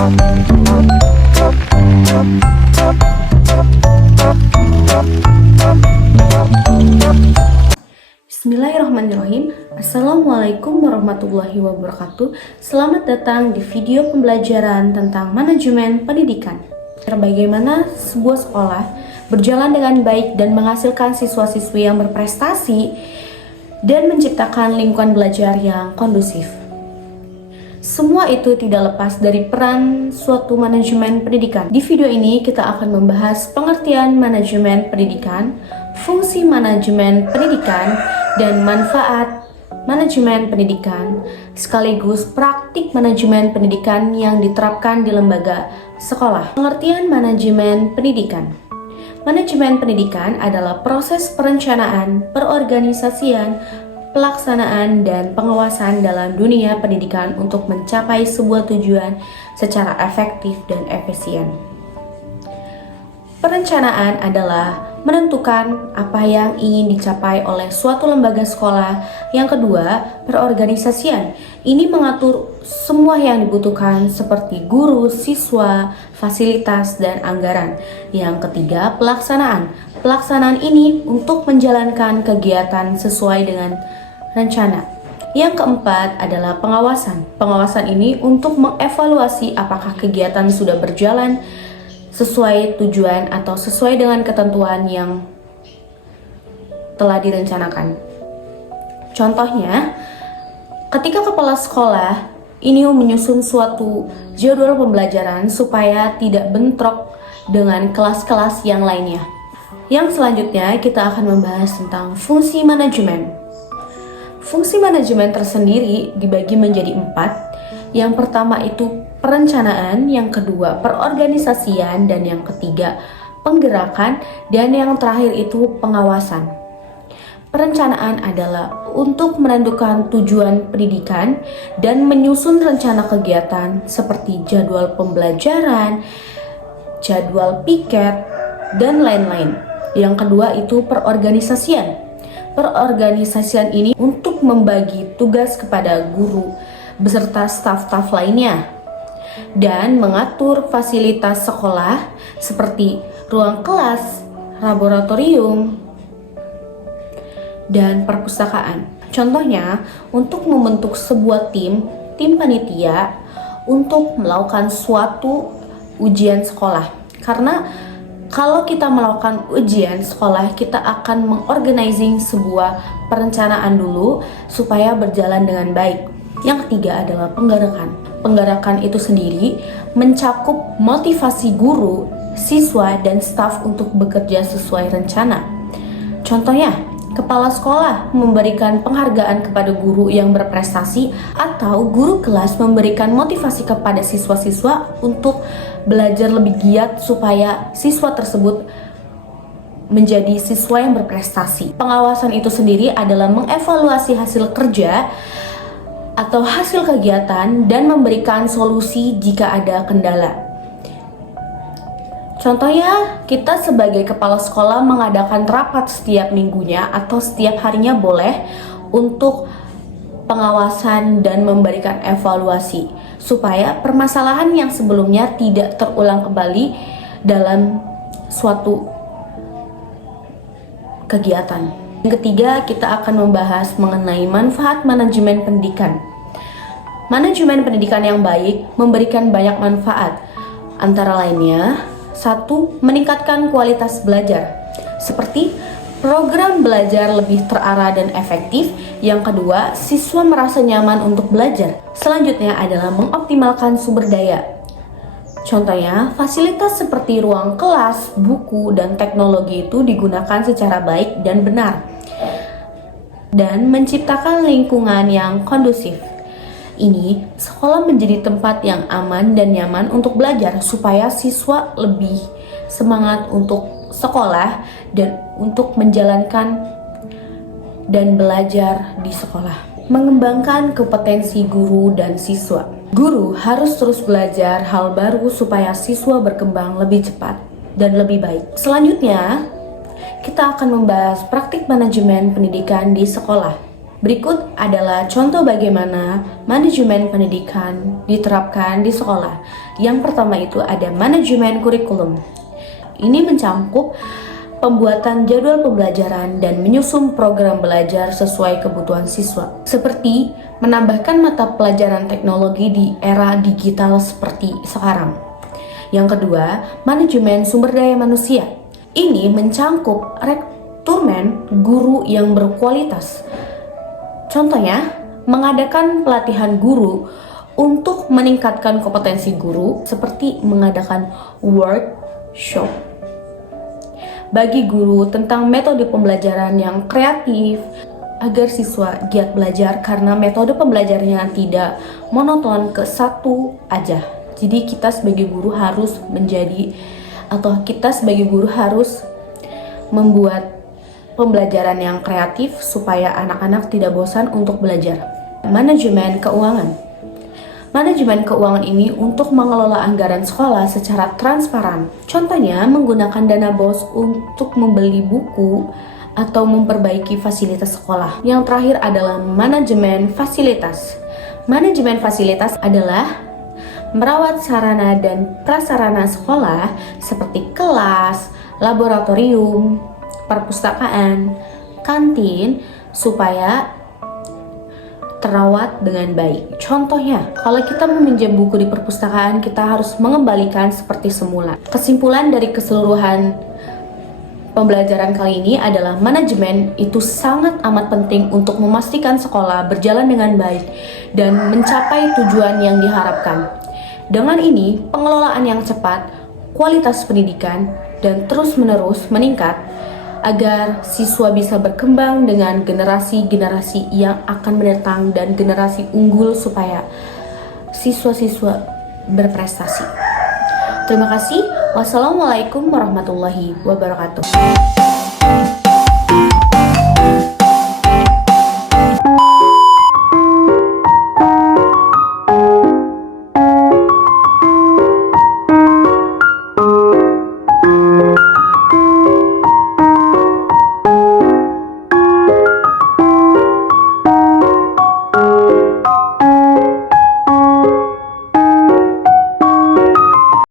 Bismillahirrahmanirrahim. Assalamualaikum warahmatullahi wabarakatuh. Selamat datang di video pembelajaran tentang manajemen pendidikan. Bagaimana sebuah sekolah berjalan dengan baik dan menghasilkan siswa-siswi yang berprestasi dan menciptakan lingkungan belajar yang kondusif. Semua itu tidak lepas dari peran suatu manajemen pendidikan. Di video ini kita akan membahas pengertian manajemen pendidikan, fungsi manajemen pendidikan, dan manfaat manajemen pendidikan, sekaligus praktik manajemen pendidikan yang diterapkan di lembaga sekolah. Pengertian manajemen pendidikan. Manajemen pendidikan adalah proses perencanaan, perorganisasian, pelaksanaan, dan pengawasan dalam dunia pendidikan untuk mencapai sebuah tujuan secara efektif dan efisien. Perencanaan adalah menentukan apa yang ingin dicapai oleh suatu lembaga sekolah. Yang kedua, perorganisasian. Ini mengatur semua yang dibutuhkan seperti guru, siswa, fasilitas, dan anggaran. Yang ketiga, pelaksanaan. Pelaksanaan ini untuk menjalankan kegiatan sesuai dengan rencana. Yang keempat adalah pengawasan. Pengawasan ini untuk mengevaluasi apakah kegiatan sudah berjalan sesuai tujuan atau sesuai dengan ketentuan yang telah direncanakan. Contohnya, ketika kepala sekolah ini menyusun suatu jadwal pembelajaran supaya tidak bentrok dengan kelas-kelas yang lainnya. Yang selanjutnya kita akan membahas tentang fungsi manajemen. Fungsi manajemen tersendiri dibagi menjadi 4. Yang pertama itu perencanaan, yang kedua perorganisasian, dan yang ketiga penggerakan, dan yang terakhir itu pengawasan. Perencanaan adalah untuk menentukan tujuan pendidikan dan menyusun rencana kegiatan seperti jadwal pembelajaran, jadwal piket, dan lain-lain. Yang kedua itu perorganisasian. Perorganisasian ini untuk membagi tugas kepada guru beserta staf-staf lainnya dan mengatur fasilitas sekolah seperti ruang kelas, laboratorium, dan perpustakaan. Contohnya, untuk membentuk sebuah tim panitia untuk melakukan suatu ujian sekolah. Karena kalau kita melakukan ujian sekolah, kita akan mengorganizing sebuah perencanaan dulu supaya berjalan dengan baik. Yang ketiga adalah penggerakan. Penggerakan itu sendiri mencakup motivasi guru, siswa, dan staf untuk bekerja sesuai rencana. Contohnya, kepala sekolah memberikan penghargaan kepada guru yang berprestasi atau guru kelas memberikan motivasi kepada siswa-siswa untuk belajar lebih giat supaya siswa tersebut menjadi siswa yang berprestasi. Pengawasan itu sendiri adalah mengevaluasi hasil kerja atau hasil kegiatan dan memberikan solusi jika ada kendala. Contohnya, kita sebagai kepala sekolah mengadakan rapat setiap minggunya atau setiap harinya boleh untuk pengawasan dan memberikan evaluasi supaya permasalahan yang sebelumnya tidak terulang kembali dalam suatu kegiatan. Yang ketiga, kita akan membahas mengenai manfaat manajemen pendidikan. Manajemen pendidikan yang baik memberikan banyak manfaat. Antara lainnya, 1. Meningkatkan kualitas belajar. Seperti program belajar lebih terarah dan efektif. Yang kedua, siswa merasa nyaman untuk belajar. Selanjutnya adalah mengoptimalkan sumber daya. Contohnya, fasilitas seperti ruang kelas, buku, dan teknologi itu digunakan secara baik dan benar dan menciptakan lingkungan yang kondusif. Ini sekolah menjadi tempat yang aman dan nyaman untuk belajar supaya siswa lebih semangat untuk sekolah dan untuk menjalankan dan belajar di sekolah. Mengembangkan kompetensi guru dan siswa. Guru harus terus belajar hal baru supaya siswa berkembang lebih cepat dan lebih baik. Selanjutnya, kita akan membahas praktik manajemen pendidikan di sekolah. Berikut adalah contoh bagaimana manajemen pendidikan diterapkan di sekolah. Yang pertama itu ada manajemen kurikulum. Ini mencakup pembuatan jadwal pembelajaran dan menyusun program belajar sesuai kebutuhan siswa, seperti menambahkan mata pelajaran teknologi di era digital seperti sekarang. Yang kedua, manajemen sumber daya manusia. Ini mencakup rekrutmen guru yang berkualitas. Contohnya, mengadakan pelatihan guru untuk meningkatkan kompetensi guru, seperti mengadakan workshop bagi guru tentang metode pembelajaran yang kreatif agar siswa giat belajar karena metode pembelajarannya tidak monoton ke satu aja. Jadi kita sebagai guru harus membuat pembelajaran yang kreatif supaya anak-anak tidak bosan untuk belajar. Manajemen keuangan. Manajemen keuangan ini untuk mengelola anggaran sekolah secara transparan. Contohnya menggunakan dana BOS untuk membeli buku atau memperbaiki fasilitas sekolah. Yang terakhir adalah manajemen fasilitas. Manajemen fasilitas adalah merawat sarana dan prasarana sekolah seperti kelas, laboratorium, perpustakaan, kantin, supaya terawat dengan baik. Contohnya, kalau kita meminjam buku di perpustakaan, kita harus mengembalikan seperti semula. Kesimpulan dari keseluruhan pembelajaran kali ini adalah manajemen itu sangat amat penting untuk memastikan sekolah berjalan dengan baik dan mencapai tujuan yang diharapkan. Dengan ini, pengelolaan yang cepat, kualitas pendidikan, dan terus-menerus meningkat agar siswa bisa berkembang dengan generasi-generasi yang akan mendatang dan generasi unggul supaya siswa-siswa berprestasi. Terima kasih. Wassalamualaikum warahmatullahi wabarakatuh.